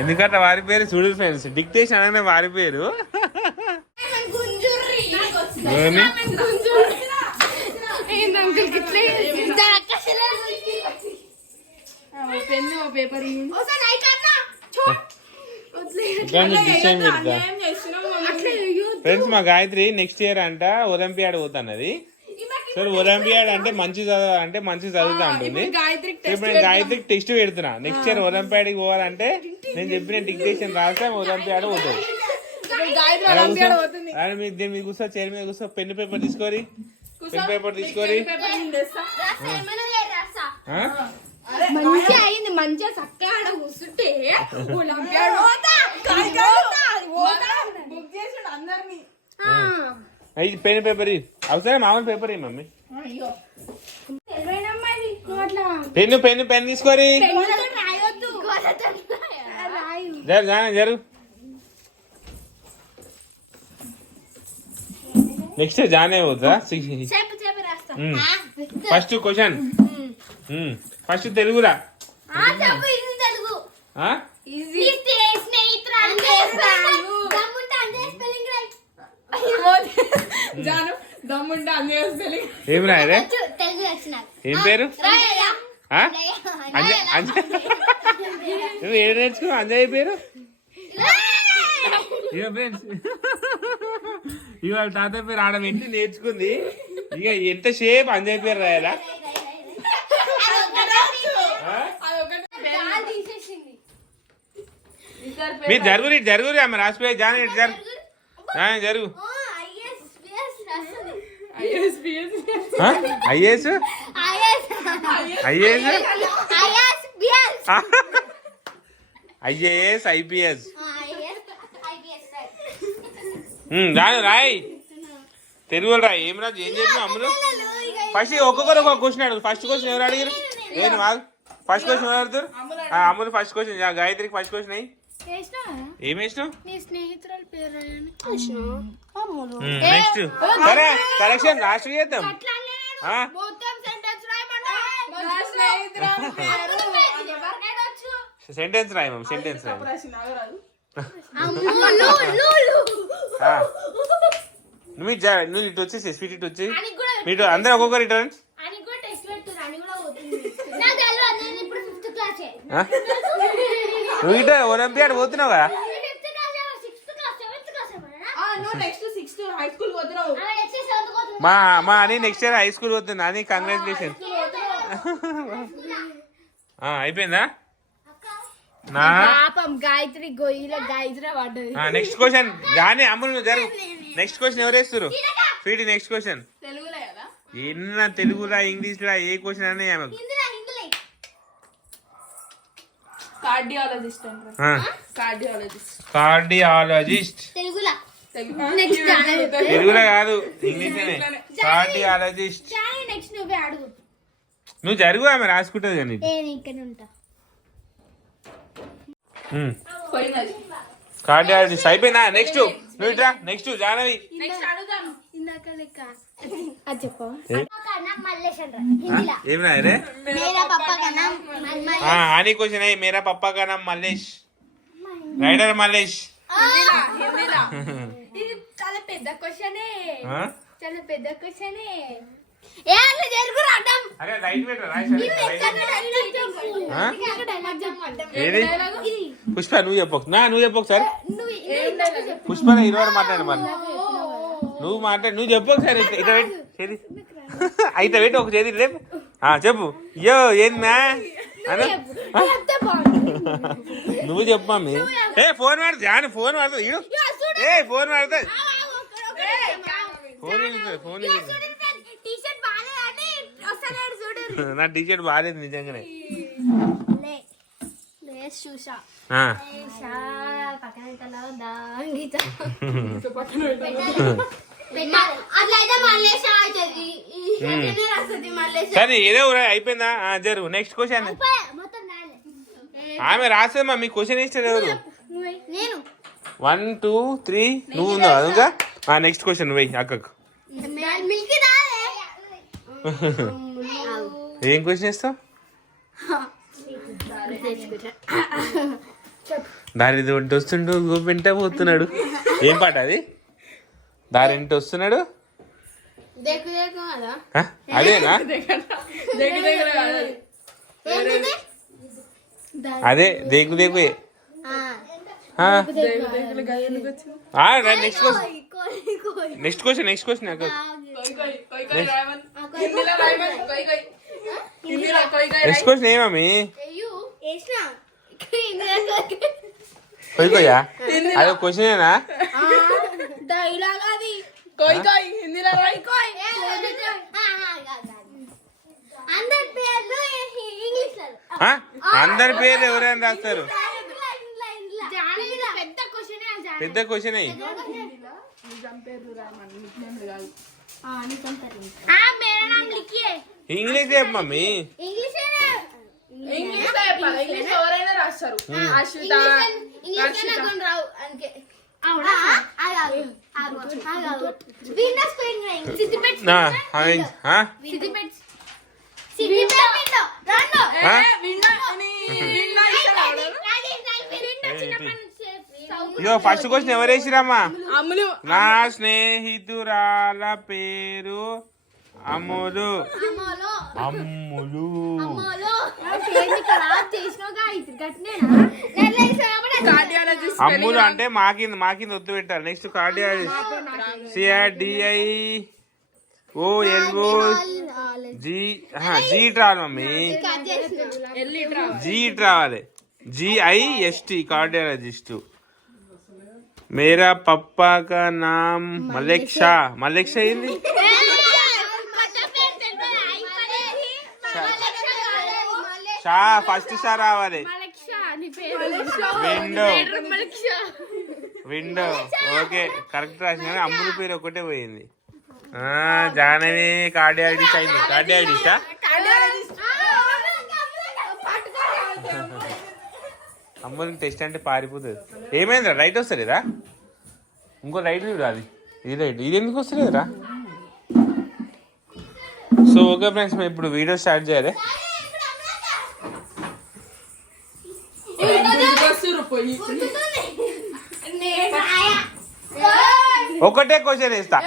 ఎందుకంటే వారి పేరు చూడు ఫ్రెండ్స్, డిక్టేషన్ అనగానే వారి పేరు. ఫ్రెండ్స్ మా గాయత్రి నెక్స్ట్ ఇయర్ అంట ఒలింపియాడ్ పోతున్నది. సరే ఒలింపియాడ్ అంటే మంచి చదవాలంటే మంచి చదువుతా ఉంటుంది. ఇప్పుడు నేను గాయత్రికి టెస్ట్ పెడుతున్నా. నెక్స్ట్ ఇయర్ ఒలింపియాడ్కి పోవాలంటే నేను చెప్పిన డిక్టేషన్ రాస్తే ఒలింపియాడ్ పోతుంది. దీని మీద కూర్చో, చైర్ మీద కూర్చో, పెన్ పేపర్ తీసుకోరి, పెన్ పేపర్ తీసుకోరి. మంచిగా అయింది, మంచిగా చక్కగా కూర్చుంటే పెన్ పేపర్ అవసరం, మామూలు paper mummy. Pen pen pen తీసుకోరి. జరుగు. నెక్స్ట్ జానే అవుతా. ఫస్ట్ క్వశ్చన్, ఫస్ట్ తెలుగురా. ఏం రాయరే? ఏం పేరు? నువ్వు ఏడు నేర్చుకున్నావు అంజయ్ పేరు? ఇక ఫ్రెండ్స్ ఇవాళ తాత పేరు ఆడ వెంటనే నేర్చుకుంది. ఇక ఎంతసేపు అంజయ్ పేరు రాయాలా? మీరు జరుగురు, ఇటు జరుగురు. ఆమె రాసిపోయి జాన ఇటు జరుగు. ఐఏఎస్ ఐఏఎస్ ఐపీఎస్ రాయ్. తెలుగులో రాయ్. ఏం రాజు ఏం చెప్పిన అమ్ములు? ఫస్ట్ ఒక్కొక్కరు ఒక్కొక్క క్వశ్చన్ అడుగు. ఫస్ట్ క్వశ్చన్ ఎవరు అడిగారు? నేను ఫస్ట్ క్వశ్చన్ ఎవరు అడుగుతారు? అమ్ములు ఫస్ట్ క్వశ్చన్. గాయత్రికి ఫస్ట్ క్వశ్చన్ అయ్యి ఏం వేసినావు? నెక్స్ట్ సరే కరెక్షన్ లాస్ట్ చేద్దాం. సెంటెన్స్ రాయి మమ్మీ, సెంటెన్స్ రాయి. నువ్వు ఇటు వచ్చేసి స్వీట్ ఇటు వచ్చి మీరు అందరు ఒక్కొక్కరు ఇటు నువ్వు ఇటు ఒలింపియాడ్ పోతున్నావు కదా. మా అని నెక్స్ట్ ఇయర్ హై స్కూల్ పోతున్నా అని. కంగ్రాచులేషన్. అయిపోయిందా? గాయత్రి నెక్స్ట్ క్వశ్చన్ గానే అమ్ములు జరుగు. నెక్స్ట్ క్వశ్చన్ ఎవరు వేస్తారు? Sweet next question. ఎన్న తెలుగులా ఇంగ్లీష్ లా ఏ క్వశ్చన్ అనే ఆమెకు. కార్డియాలజిస్ట్ తెలుగులో కాదు ఇంగ్లీష్ లోనే. కార్డియాలజిస్ట్. నువ్వు జరుగు, ఆమె రాసుకుంటది కానీ. కార్డియాలజిస్ట్ అయిపోయిందా? నెక్స్ట్ నువ్వు ఇట్రా. నెక్స్ట్ జానవి. ఏం రాయరే? అని క్వశ్చన్ అయ్యి మేరా పప్పా కా నామ్ మల్లేష్. రైడర్ మల్లేష్. ఇది చాలా పెద్ద క్వశ్చనే, చాలా పెద్ద క్వశ్చనే. పుష్ప నువ్వు చెప్పకు. నువ్వు చెప్పకు సార్. పుష్ప 20 మాట్లాడు. మరి నువ్వు మాట్లాడు, నువ్వు చెప్పకు సార్. అయితే పెట్టి ఒక చేతి రేపు చెప్పు. యో ఏంది మ్యా అను. నువ్వు చెప్పు మమ్మీ. ఫోన్ వాడుతుంది అని. ఫోన్ వాడుతుంది. ఫోన్ వాడుతుంది. ఫోన్ నా టీషర్ట్ బాగాలేదు నిజంగానే. సరే ఏదో అయిపోయిందా? జరుగు. Next question. ఆమె రాసేమ్మా. మీ క్వశ్చన్ ఇస్తారు ఎవరు? నేను 1 2 3 నువ్వు ఉన్నావు ఇంకా నెక్స్ట్ క్వశ్చన్ నువ్వు వెయ్యి అక్కకు మిల్కీ ఏం క్వశ్చన్ ఇస్తావు దారి ఇంటి వస్తుండు వెంట పోతున్నాడు ఏం పాట అది దారి ఇంటి వస్తున్నాడు ఆ? అదేనా అదే దేకు దేకు నెక్స్ట్ క్వశ్చన్ అక్క నెక్స్ట్ క్వశ్చన్ ఏమీ కొయ్యా అదే క్వశ్చనేనా డైలాగ్ అది అందరి పేర్లు ఇంగ్లీష్ అందరి పేరు ఎవరైనా రాస్తారు పెద్ద క్వశ్చన్ పెద్ద క్వశ్చన్ ఇంగ్లీష్ చెప్పు మమ్మీ ఇగో ఫస్ట్ క్వశ్చన్ ఎవరు వేసిరమ్మా నా స్నేహితురాల పేరు అమ్ములు అమ్ములు అమ్ములు అంటే మాకింద ఒత్తు పెట్టాలి next cardiologist CRDI OLO G రావాలి మమ్మీ G రావాలి GIST కార్డియాలజిస్ట్ మేరా పప్పా కా నామ్ మలిక్ షా ఏంది షా ఫస్ట్ షా రావాలి విండో ఓకే కరెక్ట్ రాసిన అమ్ముల పేరు ఒకటే పోయింది జాహ్నవి కార్డియాలజిస్ట్ అయింది కార్డియాలజిస్టా అమ్ములకి టెస్ట్ అంటే పారిపోతుంది ఏమైందిరా రైట్ వస్తలేదా ఇంకో రైట్ చూడు అది ఇది రైట్ ఇది ఎందుకు వస్తలేదురా సో ఓకే ఫ్రెండ్స్ మేము ఇప్పుడు వీడియో స్టార్ట్ చేయాలి ఒకటే క్వశ్చన్ వేస్తా